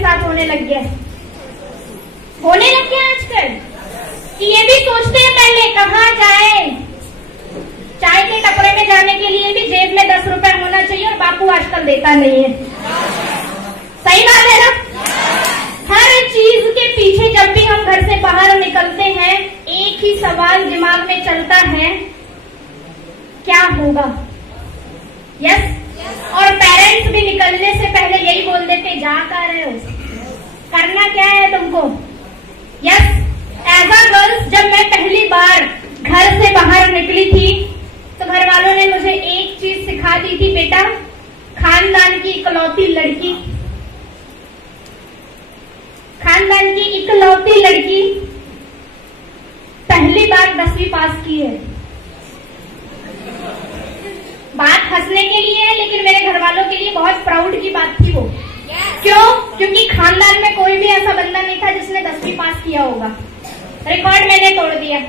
साथ होने लग गया आजकल कि ये भी सोचते हैं पहले कहाँ जाए। चाय के टपरे में जाने के लिए भी जेब में 10 रुपए होना चाहिए और बापू आजकल देता नहीं है। सही बात है ना? हर चीज के पीछे जब भी हम घर से बाहर निकलते हैं एक ही सवाल दिमाग में चलता है, क्या होगा? यस। और पेरेंट्स भी निकलने से पहले यही बोल देते, जा कर रहे हो, करना क्या है तुमको? यस। एज अ गर्ल्स जब मैं पहली बार घर से बाहर निकली थी तो घर वालों ने मुझे एक चीज सिखा दी थी, बेटा खानदान की इकलौती लड़की पहली बार 10वीं पास की है। बात हंसने के लिए है लेकिन मेरे घर वालों के लिए बहुत प्राउड की बात थी वो। क्यों? क्योंकि खानदान में कोई भी ऐसा बंदा नहीं था जिसने 10वीं पास किया होगा। रिकॉर्ड मैंने तोड़ दिया।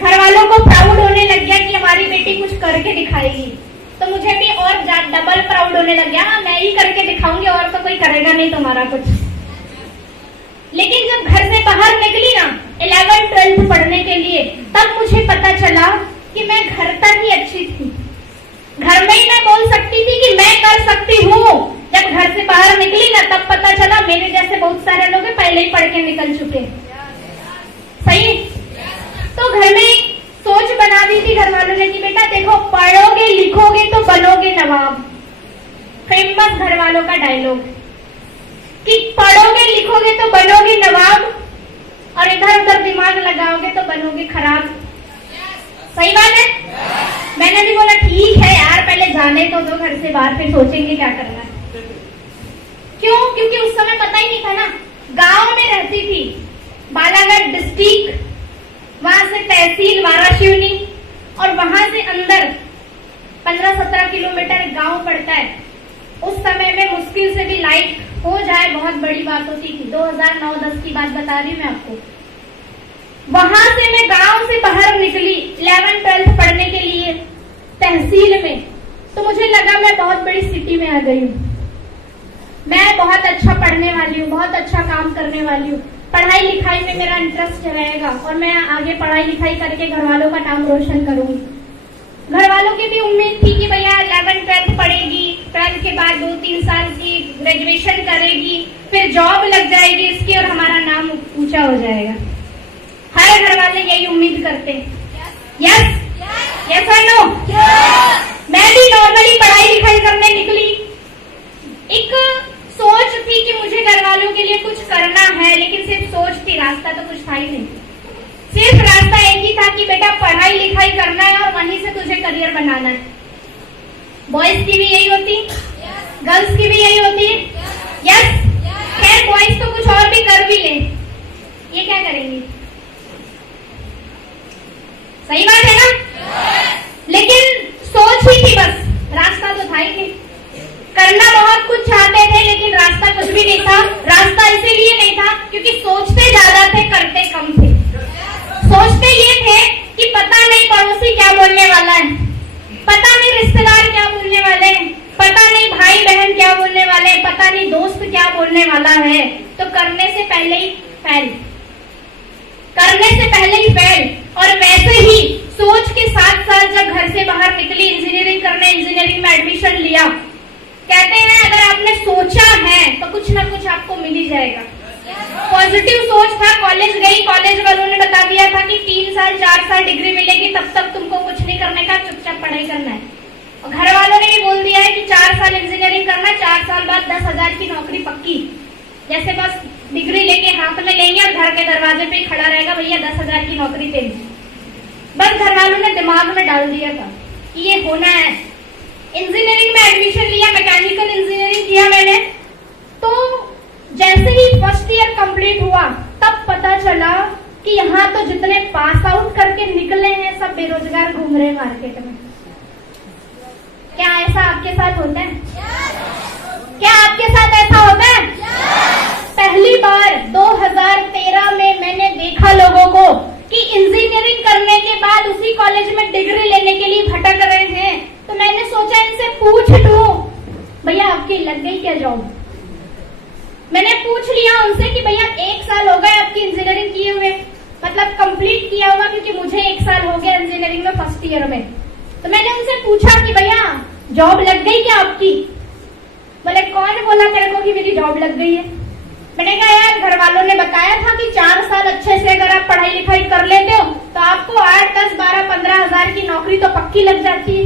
घर वालों को प्राउड होने लग गया कि हमारी बेटी कुछ करके दिखाएगी, तो मुझे भी और डबल प्राउड होने लग गया, मैं ही करके दिखाऊंगी और तो कोई करेगा नहीं तुम्हारा कुछ। लेकिन जब घर से बाहर निकली ना 11th-12th पढ़ने के लिए, तब मुझे पता चला कि मैं घर तक ही अच्छी थी। घर में ही मैं बोल सकती थी कि मैं कर सकती हूँ। जब घर से बाहर निकली ना तब पता चला मेरे जैसे बहुत सारे लोग पहले ही पढ़ के निकल चुके। सही। तो घर में सोच बना दी थी घर वालों ने कि बेटा देखो पढ़ोगे लिखोगे तो बनोगे नवाब। फेमस घर वालों का डायलॉग कि पढ़ोगे लिखोगे तो बनोगे नवाब और इधर उधर दिमाग लगाओगे तो बनोगे खराब। सही बात है? मैंने भी बोला ठीक है यार, पहले जाने तो दो घर से बाहर, फिर सोचेंगे क्या करना है। क्यों? क्योंकि उस समय पता ही नहीं था ना। गांव में रहती थी, बालाघाट डिस्ट्रिक्ट, वहां से तहसील वाराशिवनी और वहां से अंदर 15-17 किलोमीटर गांव पड़ता है। उस समय में मुश्किल से भी लाइट हो जाए बहुत बड़ी बात होती थी। 2009-10 की बात बता रही मैं आपको। वहां से मैं गांव से बाहर निकली 11th-12th पढ़ने के लिए तहसील में, तो मुझे लगा मैं बहुत बड़ी सिटी में आ गई हूँ, मैं बहुत अच्छा पढ़ने वाली हूँ, बहुत अच्छा काम करने वाली हूँ, पढ़ाई लिखाई में मेरा इंटरेस्ट रहेगा और मैं आगे पढ़ाई लिखाई करके घर वालों का नाम रोशन करूंगी। घर वालों की भी उम्मीद थी कि भैया 11th-12th पढ़ेगी, 12th के बाद 2-3 साल की ग्रेजुएशन करेगी, फिर जॉब लग जाएगी इसकी और हमारा नाम ऊंचा हो जाएगा। हर घर वाले यही उम्मीद करते। यस यस और नो? मैं भी नॉर्मली पढ़ाई लिखाई करने निकली। एक सोच थी कि मुझे घर वालों के लिए कुछ करना है, लेकिन सिर्फ सोच थी, रास्ता तो कुछ था ही नहीं। सिर्फ रास्ता एक ही था कि बेटा पढ़ाई लिखाई करना है और वहीं से तुझे करियर बनाना है। बॉयज की भी यही होती, गर्ल्स की भी यही होती। यस। खैर बॉयज तो कुछ और भी कर भी ले, ये क्या करेंगे? सही बात है ना? लेकिन सोच ही थी बस, रास्ता तो था ही नहीं। करना बहुत कुछ चाहते थे लेकिन रास्ता कुछ भी नहीं था। रास्ता इसीलिए नहीं था क्योंकि सोचते ज्यादा थे, करते कम थे। सोचते ये थे कि पता नहीं पड़ोसी क्या बोलने वाला है, पता नहीं रिश्तेदार क्या बोलने वाले हैं, पता नहीं भाई बहन क्या बोलने वाले हैं, पता नहीं दोस्त क्या बोलने वाला है, तो करने से पहले ही फेल। और वैसे ही सोच के साथ साथ जब घर से बाहर निकली इंजीनियरिंग करने, इंजीनियरिंग में एडमिशन लिया। कहते हैं अगर आपने सोचा है तो कुछ ना कुछ आपको मिल ही जाएगा। पॉजिटिव सोच था। कॉलेज गई, कॉलेज वालों ने बता दिया था कि 3 साल 4 साल डिग्री मिलेगी, तब तक तुमको कुछ नहीं करने का, चुपचाप पढ़ाई करना है। और घर वालों ने भी बोल दिया है कि 4 साल इंजीनियरिंग करना, 4 साल बाद 10,000 की नौकरी पक्की। जैसे बस डिग्री लेके हाथ में लेंगे और घर के दरवाजे पे खड़ा रहेगा, भैया 10,000 की नौकरी देंगे। बस घर वालों ने दिमाग में डाल दिया था कि ये होना है। इंजीनियरिंग में एडमिशन लिया, मैकेनिकल इंजीनियरिंग किया मैंने। तो जैसे ही फर्स्ट ईयर कंप्लीट हुआ तब पता चला कि यहाँ तो जितने पास आउट करके निकले हैं सब बेरोजगार घूम रहे हैं मार्केट में। क्या ऐसा आपके साथ होता है? क्या आपके साथ ऐसा होता है? पहली बार 2013 में मैंने देखा लोगों को कि इंजीनियरिंग करने के बाद उसी कॉलेज में डिग्री लेने के लिए भटक रहे हैं। तो मैंने सोचा इनसे पूछ लूं, भैया आपकी लग गई क्या जॉब? मैंने पूछ लिया उनसे कि भैया 1 साल हो गए आपकी इंजीनियरिंग किए हुए, मतलब कंप्लीट किया हुआ, क्योंकि मुझे 1 साल हो गया इंजीनियरिंग में फर्स्ट ईयर में। तो मैंने उनसे पूछा कि भैया जॉब लग गई क्या आपकी? बोले कौन बोला तेरे को कि मेरी जॉब लग गई है? मैंने कहा यार घर वालों ने बताया था कि 4 साल अच्छे से अगर आप पढ़ाई लिखाई कर लेते हो तो आपको 8, 10, 12, 15 हजार की नौकरी तो पक्की लग जाती है।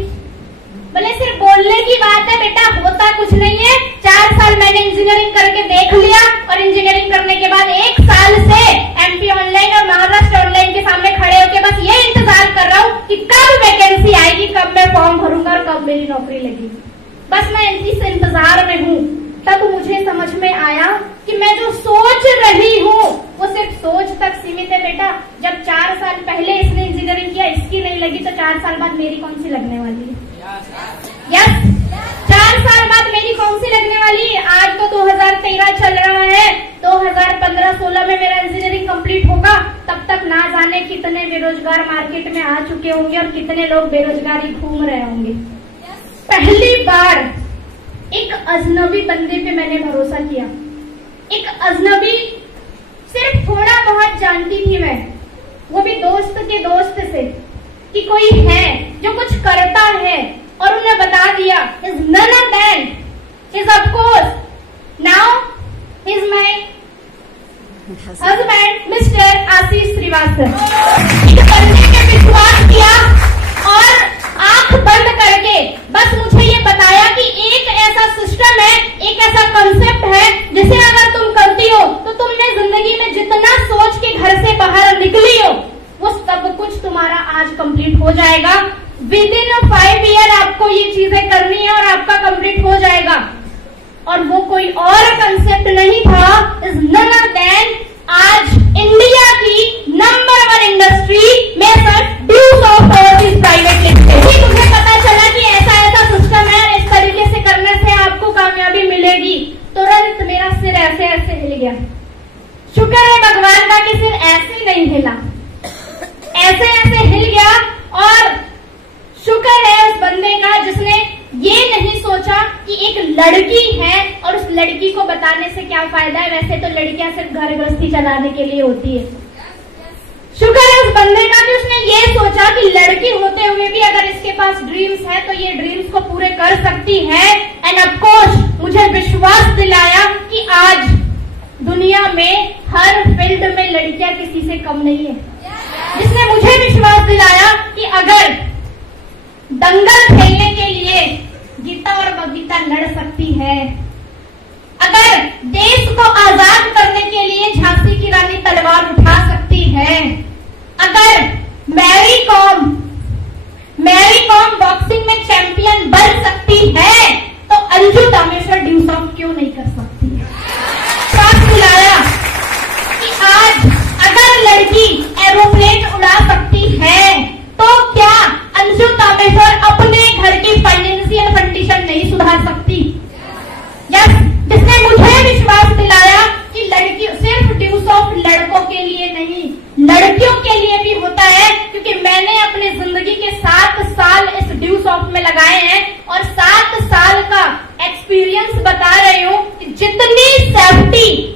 बोले सिर्फ बोलने की बात है बेटा, होता कुछ नहीं है। 4 साल मैंने इंजीनियरिंग करके देख लिया और इंजीनियरिंग करने के बाद 1 साल से एमपी ऑनलाइन और महाराष्ट्र ऑनलाइन के सामने खड़े होकर बस ये इंतजार कर रहा हूँ कि कब वैकेंसी आएगी, कब मैं फॉर्म भरूंगा और कब मेरी नौकरी लगेगी। बस मैं इस इंतजार में हूँ। तब मुझे समझ में आया कि मैं जो सोच रही हूँ वो सिर्फ सोच तक सीमित है बेटा। जब 4 साल पहले इसने इंजीनियरिंग किया, इसकी नहीं लगी, तो 4 साल बाद मेरी कौन सी लगने वाली है? यस, 4 साल बाद मेरी कौन सी लगने वाली है? आज तो 2013 चल रहा है, 2015-16 में मेरा इंजीनियरिंग कंप्लीट होगा। तब तक ना जाने कितने बेरोजगार मार्केट में आ चुके होंगे और कितने लोग बेरोजगारी घूम रहे होंगे। पहली बार एक अजनबी बंदे पे मैंने भरोसा किया। एक अजनबी, सिर्फ थोड़ा बहुत जानती थी मैं, वो भी दोस्त के दोस्त से, कि कोई है जो कुछ करता है, और उन्हें बता दिया is none other than is of course now is my husband mister Ashish Shrivastava. बंदे ने विश्वास किया और आंख बंद करके बस मुझे ये बताया कि एक ऐसा सिस्टम है, एक ऐसा कंसेप्ट है जिसे अगर तुम करती हो तो तुमने जिंदगी में जितना सोच के घर से बाहर निकली हो वो सब कुछ तुम्हारा आज कंप्लीट हो जाएगा। विदिन 5 ईयर आपको ये चीजें करनी है और आपका कंप्लीट हो जाएगा। और वो कोई और कंसेप्ट नहीं था, इज नन अदर देन आज इंडिया की नंबर 1 इंडस्ट्री में sir dues of overseas private limited. मुझे पता चला कि ऐसा सिस्टम है और इस तरीके से करने से आपको कामयाबी मिलेगी। तुरंत मेरा सिर ऐसे ऐसे हिल गया। शुक्र है भगवान का कि सिर ऐसे नहीं हिला, ऐसे ऐसे हिल गया। और शुक्र है उस बंदे का जिसने ये नहीं सोचा कि एक लड़की है और उस लड़की को बताने से क्या फायदा है। वैसे तो लड़कियां सिर्फ घर गृहस्थी चलाने के लिए होती है। शुक्र है उस बंदे का कि उसने ये सोचा कि लड़की होते हुए भी अगर इसके पास ड्रीम्स है तो ये ड्रीम्स को पूरे कर सकती है। एंड ऑफ कोर्स मुझे विश्वास दिलाया कि आज दुनिया में हर फील्ड में लड़कियां किसी से कम नहीं है। जिसने मुझे विश्वास दिलाया कि अगर दंगल खेलने के लिए गीता और बबीता लड़ सकती है, अगर देश को आजाद करने के लिए झांसी की रानी तलवार उठा सकती है, अगर मैरी कॉम बॉक्सिंग में चैंपियन बन सकती है, तो अंजू तामेश्वर ड्यूज ऑफ क्यों नहीं कर सकती है? साथ मिलाया कि आज अगर लड़की एरोप्लेन उड़ा सकती है तो क्या अंजू तामेश्वर अपने घर की फाइनेंशियल कंडीशन नहीं सुधार सकती? यस, जिसने मुझे विश्वास दिलाया कि लड़की सिर्फ ड्यूज ऑफ लड़कों के लिए नहीं, लड़कियों के लिए भी होता है। क्योंकि मैंने अपने जिंदगी के 7 साल इस ड्यूज ऑफ में लगाए हैं और 7 साल का एक्सपीरियंस बता रही हूँ कि जितनी सेफ्टी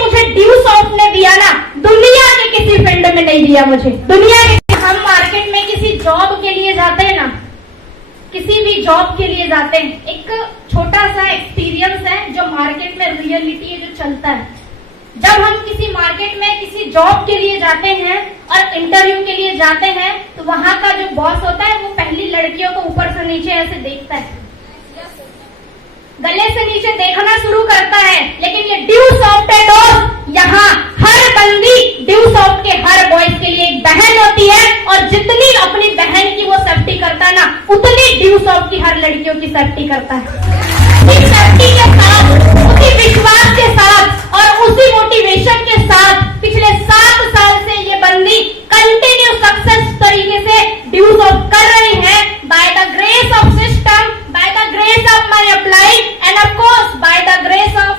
मुझे ड्यूज ऑफ ने दिया ना, दुनिया के किसी फील्ड में नहीं दिया मुझे। दुनिया के हम मार्केट में किसी जॉब के लिए जाते हैं ना, किसी भी जॉब के लिए जाते हैं, एक छोटा सा एक्सपीरियंस है जो मार्केट में रियलिटी है, जो चलता है। जब हम किसी मार्केट में किसी जॉब के लिए जाते हैं और इंटरव्यू के लिए जाते हैं तो वहां का जो बॉस होता है वो पहली लड़कियों को ऊपर से नीचे ऐसे देखता है, गले से नीचे देखना शुरू करता है। लेकिन ये ड्यू सॉफ्ट है दोस्त, यहाँ हर बंदी ड्यू सॉफ्ट के हर बॉयज के लिए एक बहन होती है और जितनी अपनी बहन की वो सेफ्टी करता है ना, उतनी ड्यू सॉफ्ट की हर लड़कियों की सेफ्टी करता है। उसी सेफ्टी के साथ, उसी विश्वास के साथ और उसी मोटिवेशन के साथ पिछले 7 साल से ये बंदी कंटिन्यू सक्सेस तरीके से ड्यू सॉफ्ट कर रही है। Bye the grace of system, bye the grace of my applied end of course buy the grace of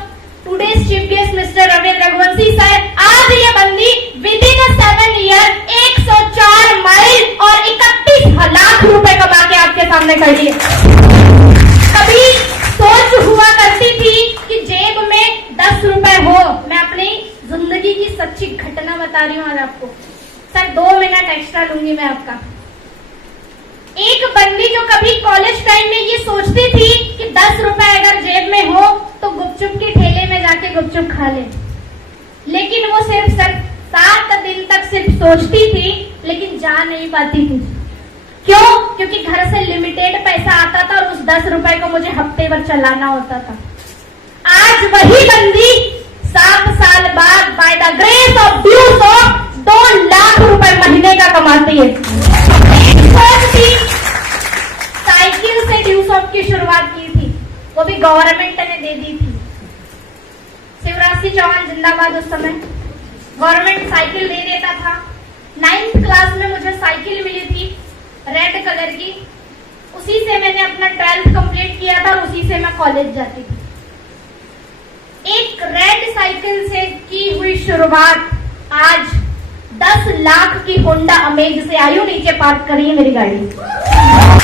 today's chief guest mister Ravindra Raghuvanshi sir, आज ये बंदी विदिन 7 ईयर 104 माइल और 31 लाख रुपए कमा के आपके सामने खड़ी है। कभी सोच हुआ करूंगी मैं आपका। एक बंदी जो कभी कॉलेज टाइम में ये सोचती थी कि 10 रुपए अगर जेब में हो तो गुपचुप के ठेले में जाके गुपचुप खा ले, लेकिन वो सिर्फ 7 दिन तक सिर्फ सोचती थी, लेकिन जा नहीं पाती थी। क्यों? क्योंकि घर से लिमिटेड पैसा आता था और उस 10 रुपए को मुझे हफ्ते भर चलाना होता था। आज वही बंदी 7 साल बाद बाय द ग्रेस ऑफ ड्यूस ऑफ 2 लाख रुपए महीने का कमाती है। साइकिल से ड्यूस ऑफ की शुरुआत की थी, वो भी गवर्नमेंट ने दे दी थी। शिवराज सिंह चौहान जिंदाबाद। उस समय गवर्नमेंट साइकिल दे देता था। 9th क्लास में मुझे साइकिल मिली थी रेड कलर की, उसी से मैंने अपना 12th कंप्लीट किया था और उसी से मैं कॉलेज जाती थी। एक रेड साइकिल से की हुई शुरुआत आज 10 लाख की होंडा अमेज से आयु नीचे पार्क करी है मेरी गाड़ी।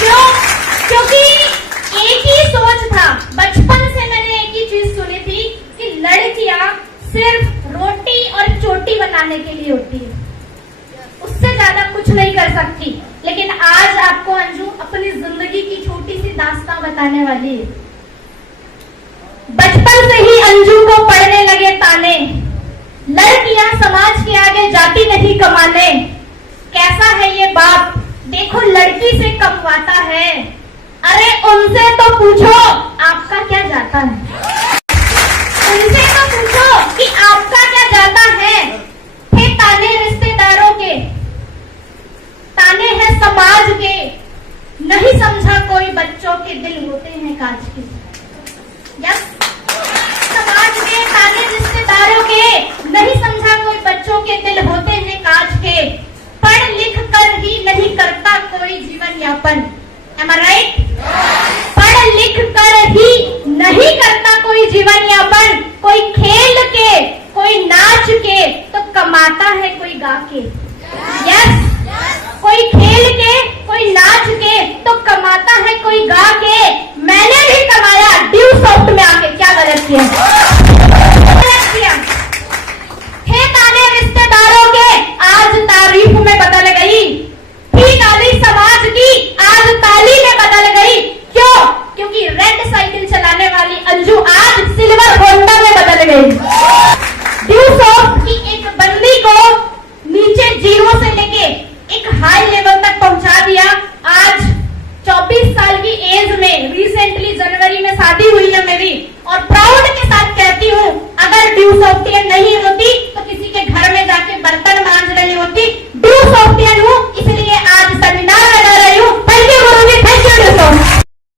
क्यों? क्योंकि एक ही सोच था, बचपन से मैंने एक ही चीज सुनी थी कि लड़कियां सिर्फ रोटी और चोटी बनाने के लिए होती है, उससे ज्यादा कुछ नहीं कर सकती। लेकिन आज आपको अंजू अपनी जिंदगी की छोटी सी दास्तां बताने वाली है। बचपन से ही अंजू को पड़ने लगे ताने, लड़कियां समाज के आगे जाती नहीं कमाने। कैसा है ये बाप, देखो लड़की से कमवाता है। अरे उनसे तो पूछो आपका क्या जाता है, उनसे तो पूछो कि आपका क्या जाता है। थे ताने रिश्तेदारों के, ताने हैं समाज के, नहीं समझा कोई बच्चों के दिल होते हैं कांच के। यस, समाज के ताने रिश्तेदारों के, नहीं समझा कोई बच्चों के दिल होते हैं कांच के। पढ़ लिख कर ही नहीं करता कोई जीवन यापन। Am I right? पढ़ लिख कर ही नहीं करता कोई जीवन यापन। कोई खेल के, कोई नाच के, तो कमाता है कोई गा के। यस, कोई खेल के, कोई नाच के, तो कमाता है कोई गा के। मैंने भी कमाया ड्यू सॉफ्ट में आके। क्या गलत किया? गलत किया। थे ताने रिश्तेदारों के, आज तारीफ में बदल गई। थी गाली समाज की, आज ताली में बदल गई। क्यों? क्योंकि रेड साइकिल चलाने वाली अंजू आज सिल्वर होंडा में बदल गई। ड्यू सॉफ्ट की एक बंदी को नीचे 0 से लेके एक हाई लेवल तक पहुंचा दिया। आज 24 साल की एज में, रिसेंटली जनवरी में शादी हुई है मेरी, और प्राउड के साथ कहती हूँ अगर ड्यू सॉफ्ट नहीं